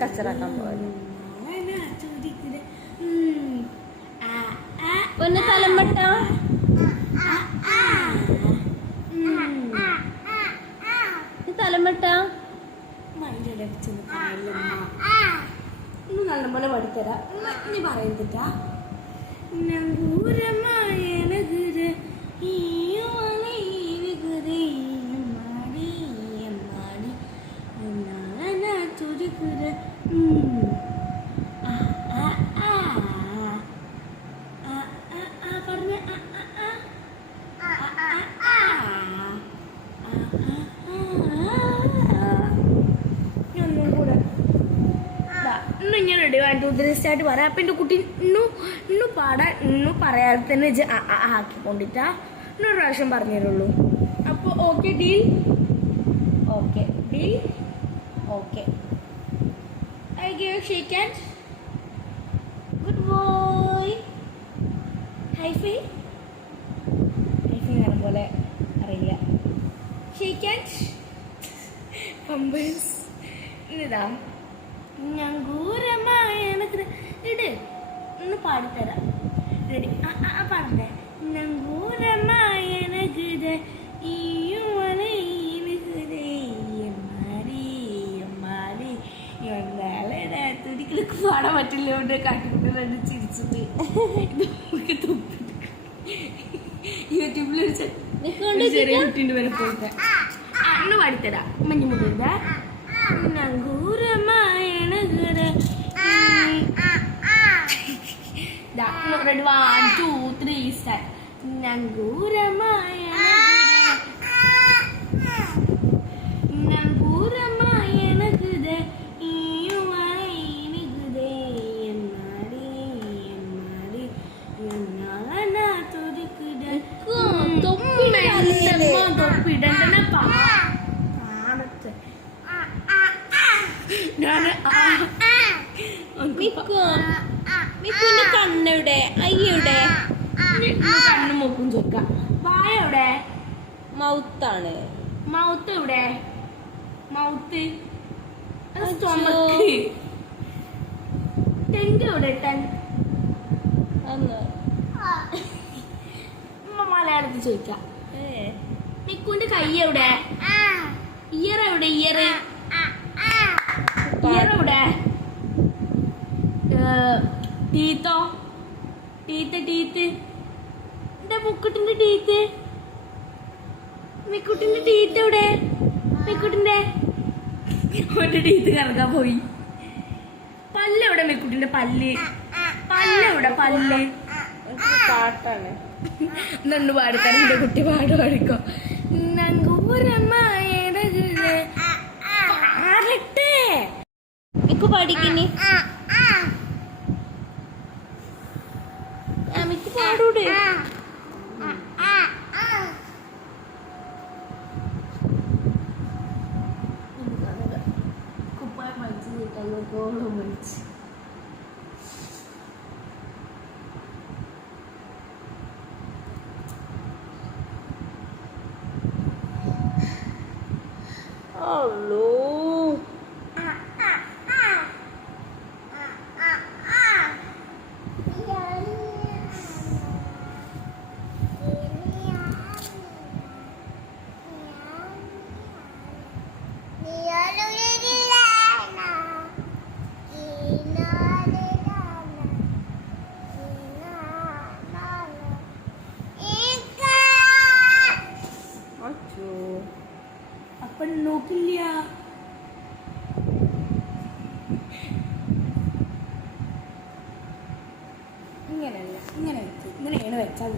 കച്ചറാക്കാൻ പോയത് ഒന്ന് തലമ്പട്ട തലമ്പട്ട നല്ലപോലെ പഠിത്തരാ നീ പറയുന്നിട്ടാ സ്റ്റാർട്ട് പറയാം. അപ്പം എൻ്റെ കുട്ടി ഇന്നു പാടാൻ ഇന്നു പറയാതെ തന്നെ ആക്കിക്കൊണ്ടിട്ടാ ഇന്നൊരു പ്രാവശ്യം പറഞ്ഞു തരുള്ളൂ. അപ്പോൾ okay deal, okay deal, okay. I give shake hand. Good boy. High five high five പോലെ അറിയില്ല. Shake hand. പമ്പേഴ്സ് ഇതാ ഞങ്കൂരമായ ഇട് ഒന്ന് പാടിത്തരാം. റെഡി? പാടണ്ടേ? ഞങ്കൂരമായ തുടിക്കലൊക്കെ പാടാൻ പറ്റില്ലോണ്ട് കാട്ടിക്കുട്ടികളുണ്ട് ചിരിച്ചിട്ട് യൂട്യൂബിൽ ചെറിയ കുട്ടീൻ്റെ വരെ പോയിട്ട് അന്ന് പാടിത്തരാം. മഞ്ഞുമുട്ടിന്റെ ready 1 2 3 start. Nanguramaya nagude iyuai nigude yemmadi yennalana tudikude toppidandana paadatte nanu മിക്കുന്റെ കണ്ണെവിടെ? അയ്യവിടെ? കണ്ണ് മൂക്കും ചൊക്ക. വായവിടെ? മൗത്താണ്. മൗത്ത് എവിടെ? Mouth stomach. ടെങ്ക് എവിടെ? ടെൻ മലയാളത്തിൽ ചോദിക്കാം. മിക്കുന്റെ കൈ എവിടെ? ഇയർ എവിടെ? ഇയർ എവിടെ? ടീത്തോ? ടീത്ത് എന്റെ മുക്കുട്ടിന്റെ ടീത്ത്. മിക്കുട്ടിന്റെ ടീത്ത് എവിടെ? മിക്കുട്ടിന്റെ ഒറ്റ ടീത്ത് കറങ്ങാൻ പോയി. പല്ലെവിടെ? മിക്കുട്ടിന്റെ പല്ല്. പല്ലെവിടെ? പല്ല് പാട്ടാണ്. നന്നു പാടിത്തരാം. എന്റെ കുട്ടി പാടിക്കോ. പാടട്ടെ. മിക്കു പാടിക്കിനി. മിക്കു പാടൂടെ? കുപ്പായ മരിച്ചു കല്ലോളം മരിച്ചു. അല്ലോ अपन നോക്കില്ല. ഇങ്ങനെയല്ല, ഇങ്ങനെയാണ് വെച്ചാൽ